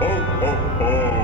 Ho, ho, ho.